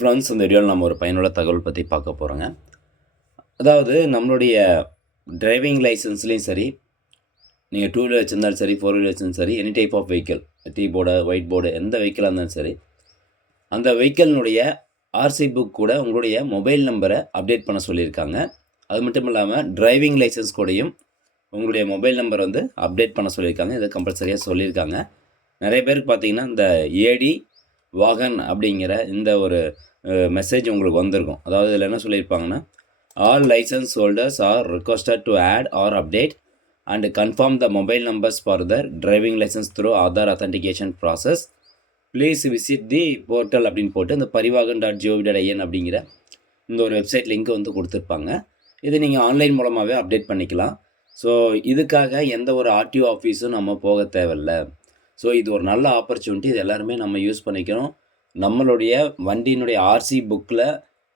Friends, இந்த வீடியோவில் நம்ம ஒரு பயனுள்ள தகவல் பற்றி பார்க்க போகிறோங்க. அதாவது நம்மளுடைய டிரைவிங் லைசன்ஸ்லேயும் சரி, நீங்கள் டூ வீலர் வச்சுருந்தாலும் சரி, ஃபோர் வீலர் வச்சுருந்தாலும் சரி, any type of vehicle, T board, white board, எந்த வெஹிக்கிளாக இருந்தாலும் சரி, அந்த வெஹிக்கிளினுடைய ஆர்சி புக் கூட உங்களுடைய மொபைல் நம்பரை அப்டேட் பண்ண சொல்லியிருக்காங்க. அது மட்டும் இல்லாமல் டிரைவிங் லைசன்ஸ் கூடயும் உங்களுடைய மொபைல் நம்பர் வந்து அப்டேட் பண்ண சொல்லியிருக்காங்க. இதை கம்பல்சரியாக சொல்லியிருக்காங்க. நிறைய பேருக்கு பார்த்தீங்கன்னா இந்த ஏடி வாகன் அப்படிங்கிற இந்த ஒரு மெசேஜ் உங்களுக்கு வந்திருக்கும். அதாவது இதில் என்ன சொல்லியிருப்பாங்கன்னா, all licence holders are requested to add or update and confirm the mobile numbers for their driving licence through Aadhaar authentication process. Please visit the portal அப்படின்னு போட்டு இந்த parivahan.gov.in அப்படிங்கிற இந்த ஒரு வெப்சைட் லிங்க் வந்து கொடுத்துருப்பாங்க. இது நீங்கள் ஆன்லைன் மூலமாகவே அப்டேட் பண்ணிக்கலாம். ஸோ இதுக்காக எந்த ஒரு ஆர்டிஓ ஆஃபீஸும் நம்ம போக தேவையில்ல. ஸோ இது ஒரு நல்ல ஆப்பர்ச்சுனிட்டி. இது எல்லாருமே நம்ம யூஸ் பண்ணிக்கணும். நம்மளுடைய வண்டியினுடைய ஆர்சி புக்கில்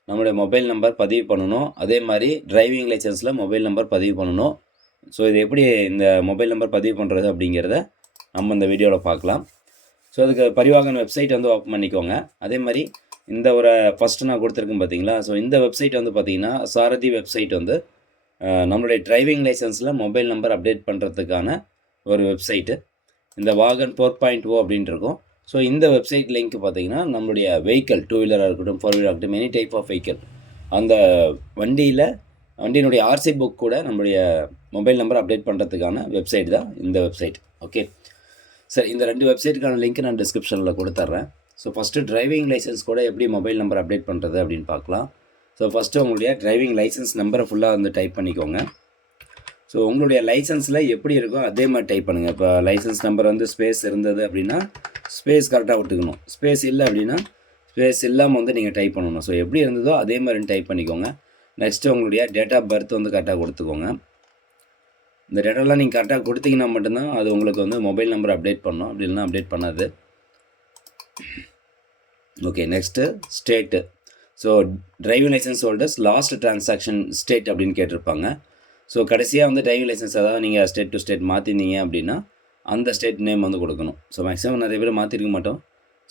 நம்மளுடைய மொபைல் நம்பர் பதிவு பண்ணணும். அதே மாதிரி டிரைவிங் லைசன்ஸில் மொபைல் நம்பர் பதிவு பண்ணணும். ஸோ இது எப்படி இந்த மொபைல் நம்பர் பதிவு பண்ணுறது அப்படிங்கிறத நம்ம இந்த வீடியோவில் பார்க்கலாம். ஸோ அதுக்கு பரிவாகன் வெப்சைட் வந்து ஓப்பன் பண்ணிக்கோங்க. அதே மாதிரி இந்த ஒரு ஃபஸ்ட்டு நான் கொடுத்துருக்கேன் பார்த்தீங்களா. ஸோ இந்த வெப்சைட் வந்து பார்த்திங்கன்னா சாரதி வெப்சைட் வந்து நம்மளுடைய டிரைவிங் லைசன்ஸில் மொபைல் நம்பர் அப்டேட் பண்ணுறதுக்கான ஒரு வெப்சைட்டு. இந்த வாகன் 4.0 அப்படின்ட்டு இருக்கும். ஸோ இந்த வெப்சைட் லிங்க் பார்த்தீங்கன்னா நம்மளுடைய வெஹிக்கிள், டூ வீலராக இருக்கட்டும், ஃபோர் வீலராக இருக்கட்டும், எனி டைப் ஆஃப் வெஹிக்கிள், அந்த வண்டியினுடைய ஆர்சி புக் கூட நம்மளுடைய மொபைல் நம்பர் அப்டேட் பண்ணுறதுக்கான வெப்சைட் தான் இந்த வெப்சைட். ஓகே சார், இந்த ரெண்டு வெப்சைட்டுக்கான லிங்க் நான் டிஸ்கிரிப்ஷனில் கொடுத்துட்றேன். ஸோ ஃபஸ்ட்டு டிரைவிங் லைசன்ஸ் கூட எப்படி மொபைல் நம்பர் அப்டேட் பண்ணுறது அப்படின்னு பார்க்கலாம். ஸோ ஃபஸ்ட்டு உங்களுடைய டிரைவிங் லைசன்ஸ் நம்பரை ஃபுல்லாக வந்து டைப் பண்ணிக்கோங்க. ஸோ உங்களுடைய லைசன்ஸில் எப்படி இருக்கோ அதே மாதிரி டைப் பண்ணுங்கள். இப்போ லைசன்ஸ் நம்பர் வந்து ஸ்பேஸ் இருந்தது அப்படின்னா ஸ்பேஸ் கரெக்டாக விட்டுக்கணும். ஸ்பேஸ் இல்லை அப்படின்னா ஸ்பேஸ் இல்லாமல் வந்து நீங்கள் டைப் பண்ணணும். ஸோ எப்படி இருந்ததோ அதே மாதிரி டைப் பண்ணிக்கோங்க. நெக்ஸ்ட்டு உங்களுடைய டேட் ஆஃப் பர்த் வந்து கரெக்டாக கொடுத்துக்கோங்க. இந்த டேட்டாலாம் நீங்கள் கரெக்டாக கொடுத்தீங்கன்னா மட்டும்தான் அது உங்களுக்கு வந்து மொபைல் நம்பர் அப்டேட் பண்ணணும். அப்படி இல்லைனா அப்டேட் பண்ணாது. Okay, next state. So driving licence holders last transaction state அப்படின்னு கேட்டிருப்பாங்க. ஸோ கடைசியாக வந்து டிரைவிங் லைசன்ஸ் அதாவது நீங்கள் ஸ்டேட் டு ஸ்டேட் மாற்றிருந்தீங்க அப்படின்னா அந்த ஸ்டேட் நேம் வந்து கொடுக்கணும். ஸோ மேக்ஸிமம் நிறைய பேர் மாற்றிருக்க மாட்டோம்.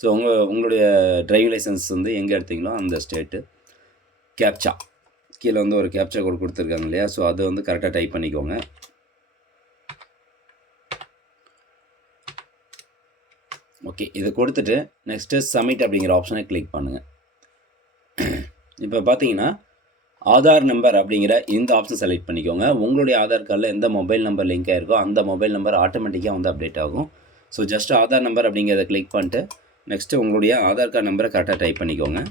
ஸோ உங்களுடைய டிரைவிங் லைசன்ஸ் வந்து எங்கே எடுத்தீங்களோ அந்த ஸ்டேட்டு. கேப்சா கீழே வந்து ஒரு கேப்சா கோட் கொடுத்துருக்காங்க இல்லையா. ஸோ அதை வந்து கரெக்டாக டைப் பண்ணிக்கோங்க. ஓகே, இது கொடுத்துட்டு நெக்ஸ்ட்டு சப்மிட் அப்படிங்கிற ஆப்ஷனை கிளிக் பண்ணுங்கள். இப்போ பார்த்தீங்கன்னா ஆதார் நம்பர் அப்படிங்கிற இந்த ஆப்ஷன் செலக்ட் பண்ணிக்கோங்க. உங்களுடைய ஆதார் கார்டில் எந்த மொபைல் நம்பர் லிங்க் ஆகிருக்கோ அந்த மொபைல் நம்பர் ஆட்டோமேட்டிக்காக வந்து அப்டேட் ஆகும். ஸோ ஜஸ்ட் ஆதார் நம்பர் அப்படிங்கிறத கிளிக் பண்ணிட்டு நெக்ஸ்ட்டு உங்களுடைய ஆதார் கார்டு நம்பரை கரெக்டாக டைப் பண்ணிக்கோங்க.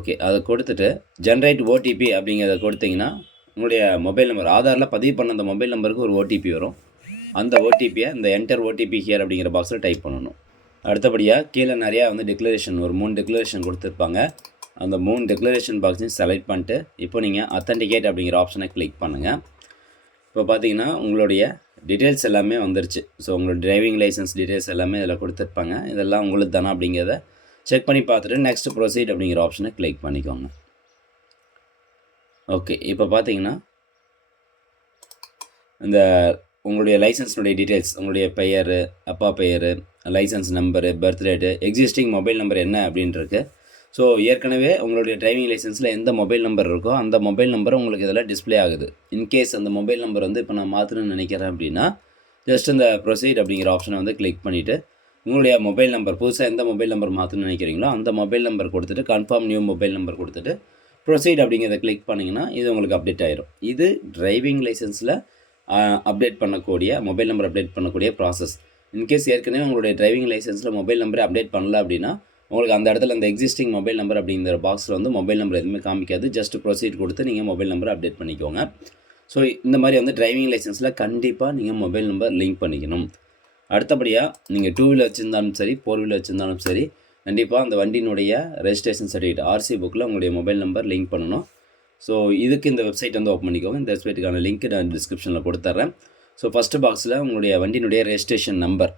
ஓகே, அதை கொடுத்துட்டு ஜென்ரேட் ஓடிபி அப்படிங்கிறத கொடுத்தீங்கன்னா உங்களுடைய மொபைல் நம்பர் ஆதாரில் பதிவு பண்ண அந்த மொபைல் நம்பருக்கு ஒரு ஓடிபி வரும். அந்த ஓடிபியை இந்த என்டர் ஓடிபி ஹியர் அப்படிங்கிற பாக்ஸில் டைப் பண்ணணும். அடுத்தபடியாக கீழே நிறையா வந்து டிக்ளரேஷன் ஒரு 3 டிக்ளரேஷன் கொடுத்துருப்பாங்க. அந்த 3 டிக்ளரேஷன் பாக்ஸையும் செலக்ட் பண்ணிட்டு இப்போ நீங்கள் அத்தன்டிகேட் அப்படிங்கிற ஆப்ஷனை கிளிக் பண்ணுங்கள். இப்போ பார்த்தீங்கன்னா உங்களுடைய டீட்டெயில்ஸ் எல்லாமே வந்துருச்சு. ஸோ உங்களோட டிரைவிங் லைசன்ஸ் டீட்டெயில்ஸ் எல்லாமே இதில் கொடுத்துருப்பாங்க. இதெல்லாம் உங்களுக்கு தானே அப்படிங்கிறத செக் பண்ணி பார்த்துட்டு நெக்ஸ்ட் ப்ரொசீட் அப்படிங்கிற ஆப்ஷனை கிளிக் பண்ணிக்கோங்க. ஓகே, இப்போ பார்த்தீங்கன்னா இந்த உங்களுடைய லைசன்ஸினுடைய டீட்டெயில்ஸ், உங்களுடைய பெயர், அப்பா பெயர், licence number, birth date, existing mobile number என்ன அப்படின்ட்டுருக்கு. ஸோ ஏற்கனவே உங்களுடைய டிரைவிங் லைசன்ஸில் எந்த மொபைல் நம்பர் இருக்கோ அந்த மொபைல் நம்பர் உங்களுக்கு இதில் டிஸ்பிளே ஆகுது. இன்கேஸ் அந்த மொபைல் நம்பர் வந்து இப்போ நான் மாற்றணும்னு நினைக்கிறேன் அப்படின்னா ஜஸ்ட் இந்த ப்ரொசீட் அப்படிங்கிற ஆப்ஷனை வந்து கிளிக் பண்ணிவிட்டு உங்களுடைய மொபைல் நம்பர் புதுசாக எந்த மொபைல் நம்பர் மாற்றணும்னு நினைக்கிறீங்களோ அந்த மொபைல் நம்பர் கொடுத்துட்டு கன்ஃபார்ம் நியூ மொபைல் நம்பர் கொடுத்துட்டு ப்ரொசீட் அப்படிங்கிறத கிளிக் பண்ணிங்கன்னா இது உங்களுக்கு அப்டேட் ஆகிரும். இது டிரைவிங் லைசன்ஸில் அப்டேட் பண்ணக்கூடிய மொபைல் நம்பர் அப்டேட் பண்ணக்கூடிய ப்ராசஸ். இன்கேஸ் ஏற்கனவே உங்களுடைய டிரைவிங் லைசன்ஸில் மொபைல் நம்பரை அப்டேட் பண்ணல அப்படின்னா உங்களுக்கு அந்த இடத்துல அந்த எக்ஸிஸ்டிங் மொபைல் நம்பர் அப்படிங்கிற பாக்ஸில் வந்து மொபைல் நம்பர் எதுவுமே காமிக்காது. ஜஸ்ட் ப்ரொசீட் கொடுத்து நீங்கள் மொபைல் நம்பரை அப்டேட் பண்ணிக்கோங்க. ஸோ இந்த மாதிரி வந்து டிரைவிங் லைசன்ஸில் கண்டிப்பாக நீங்கள் மொபைல் நம்பர் லிங்க் பண்ணிக்கணும். அடுத்தபடியாக நீங்கள் டூ வீலர் வச்சுருந்தாலும் சரி, ஃபோர் வீலர் வச்சுருந்தாலும் சரி, கண்டிப்பாக அந்த வண்டியினுடைய ரெஜிஸ்ட்ரேஷன் சர்டிஃபிகேட் ஆர்சி புக்கில் உங்களுடைய மொபைல் நம்பர் லிங்க் பண்ணணும். ஸோ இதுக்கு இந்த வெப்சைட் வந்து ஓப்பன் பண்ணிக்கோங்க. இந்த வெப்சைட்டுக்கான லிங்க் நான் டிஸ்கிரிப்ஷனில் கொடுத்துட்றேன். ஸோ ஃபஸ்ட்டு பாக்ஸில் உங்களுடைய வண்டியினுடைய ரெஜிஸ்ட்ரேஷன் நம்பர்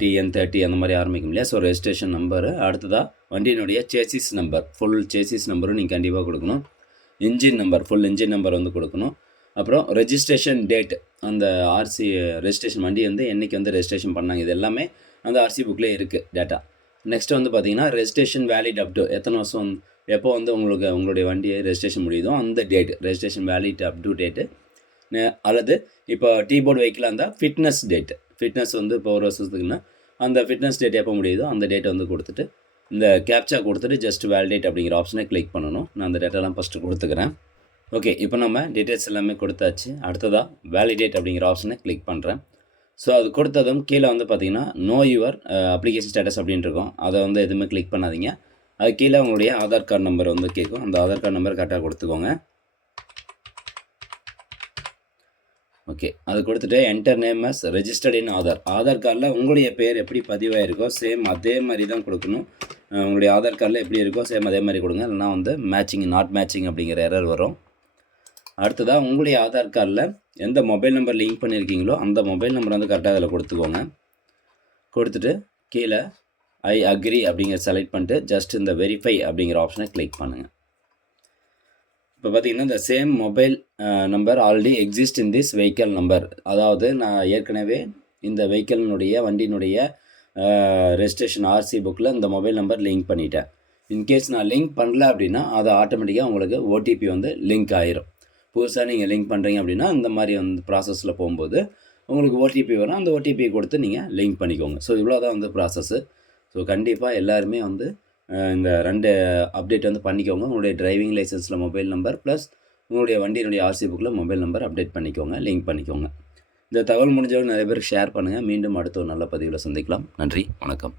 TN30 அந்த மாதிரி ஆரம்பிக்கும் இல்லையா. So registration number. அடுத்ததாக வண்டியினுடைய சேசிஸ் நம்பர், ஃபுல் சேசிஸ் நம்பரும் நீங்கள் கண்டிப்பாக கொடுக்கணும். Engine number, full engine number வந்து கொடுக்கணும். அப்புறம் ரெஜிஸ்ட்ரேஷன் டேட், அந்த ஆர்சி ரெஜிஸ்ட்ரேஷன் வண்டி வந்து என்றைக்கு வந்து ரெஜிஸ்ட்ரேஷன் பண்ணாங்க இது எல்லாமே அந்த ஆர்சி புக்கில் இருக்குது டேட்டா. நெக்ஸ்ட் வந்து பார்த்தீங்கன்னா ரெஜிஸ்ட்ரேஷன் வேலிட் அப் டு எத்தனை வருஷம், எப்போ வந்து உங்களுடைய வண்டியை ரெஜிஸ்ட்ரேஷன் முடியுதோ அந்த date, registration valid up to date. அல்லது இப்போ டீபோர்டு வெஹிக்கிளாக இருந்தால் ஃபிட்னஸ் டேட்டு, ஃபிட்னஸ் வந்து இப்போ ஒரு வருஷத்துக்குன்னா அந்த ஃபிட்னஸ் டேட் எப்போ முடியுதோ அந்த டேட்டை வந்து கொடுத்துட்டு இந்த கேப்சா கொடுத்துட்டு ஜஸ்ட் வேலிடேட் அப்படிங்கிற ஆப்ஷனை கிளிக் பண்ணணும். நான் அந்த டேட்டாலாம் ஃபஸ்ட்டு கொடுத்துக்கிறேன். ஓகே, இப்போ நம்ம டீட்டெயில்ஸ் எல்லாமே கொடுத்தாச்சு. அடுத்ததாக வேலிடேட் அப்படிங்கிற ஆப்ஷனை கிளிக் பண்ணுறேன். ஸோ அது கொடுத்ததும் கீழே வந்து பார்த்தீங்கன்னா நோ யுவர் அப்ளிகேஷன் ஸ்டேட்டஸ் அப்படின்ட்டு இருக்கும். அதை வந்து எதுவுமே கிளிக் பண்ணாதீங்க. அது கீழே உங்களுடைய ஆதார் கார்டு நம்பர் வந்து கேட்கும். அந்த ஆதார் கார்டு நம்பர் கரெக்டாக கொடுத்துக்கோங்க. ஓகே, அது கொடுத்துட்டு enter name as registered in Aadhaar. Aadhaar கார்டில் உங்களுடைய பேர் எப்படி பதிவாயிருக்கோ சேம் அதே மாதிரி தான் கொடுக்கணும். உங்களுடைய ஆதார் கார்டில் எப்படி இருக்கோ சேம் அதே மாதிரி கொடுங்க. இல்லைனா வந்து மேட்சிங் நாட் மேட்சிங் அப்படிங்கிற எரர் வரும். அடுத்ததாக உங்களுடைய ஆதார் கார்டில் எந்த மொபைல் நம்பர் லிங்க் பண்ணியிருக்கீங்களோ அந்த மொபைல் நம்பர் வந்து கரெக்டாக அதில் கொடுத்துக்கோங்க. கொடுத்துட்டு கீழே ஐ அக்ரி அப்படிங்கிற செலக்ட் பண்ணிட்டு ஜஸ்ட் இந்த வெரிஃபை அப்படிங்கிற ஆப்ஷனை கிளிக் பண்ணுங்கள். இப்போ பார்த்தீங்கன்னா இந்த same mobile number already exist in this vehicle number, அதாவது நான் ஏற்கனவே இந்த வெஹிக்கலினுடைய வண்டியினுடைய ரெஜிஸ்ட்ரேஷன் ஆர்சி புக்கில் இந்த மொபைல் நம்பர் லிங்க் பண்ணிட்டேன். இன்கேஸ் நான் லிங்க் பண்ணல அப்படின்னா அது ஆட்டோமேட்டிக்காக உங்களுக்கு ஓடிபி வந்து லிங்க் ஆயிரும். புதுசாக நீங்கள் லிங்க் பண்ணுறீங்க அப்படின்னா இந்த மாதிரி வந்து ப்ராசஸில் போகும்போது உங்களுக்கு ஓடிபி வரும். அந்த ஓடிபியை கொடுத்து நீங்கள் லிங்க் பண்ணிக்கோங்க. ஸோ இவ்வளோ தான் வந்து ப்ராசஸ்ஸு. ஸோ கண்டிப்பாக எல்லாருமே வந்து இந்த 2 அப்டேட் வந்து பண்ணிக்கோங்க. உங்களுடைய டிரைவிங் லைசன்ஸில் மொபைல் நம்பர் ப்ளஸ் உங்களுடைய வண்டியினுடைய ஆர்சி புக்கில் மொபைல் நம்பர் அப்டேட் பண்ணிக்கோங்க, லிங்க் பண்ணிக்கோங்க. இந்த தகவல் முடிஞ்சவங்க நிறைய பேர் ஷேர் பண்ணுங்கள். மீண்டும் அடுத்த ஒரு நல்ல பதிவில் சந்திக்கலாம். நன்றி, வணக்கம்.